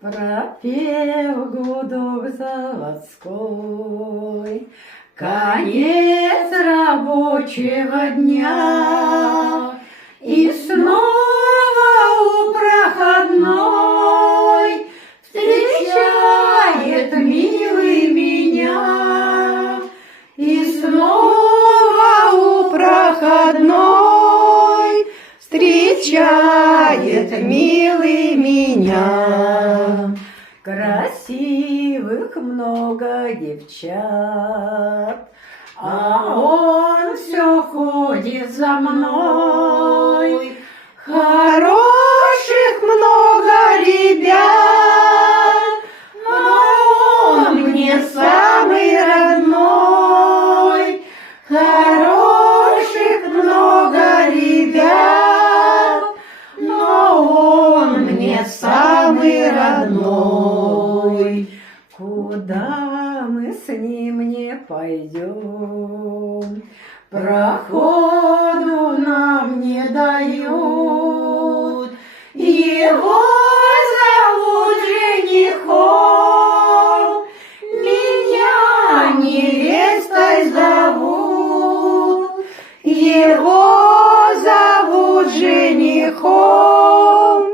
Пропел гудок заводской, конец рабочего дня, и снова у проходной встречает милый меня. И снова у проходной встречает милый меня. Красивых много девчат, а он все ходит за мной. Хороших много ребят, но он мне самый родной. Хороших много ребят, но он мне самый родной. Куда мы с ним не пойдем, проходу нам не дают. Его зовут женихом, меня невестой зовут. Его зовут женихом,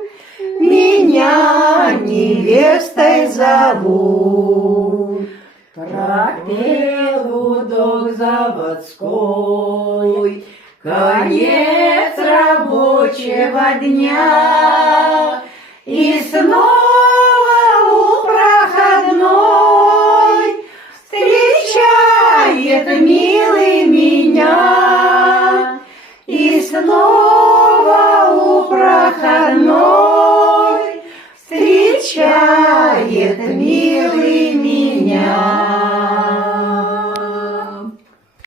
меня невестой зовут. Пропел гудок заводской, конец рабочего дня, и снова у проходной встречает милый меня. И снова у проходной встречает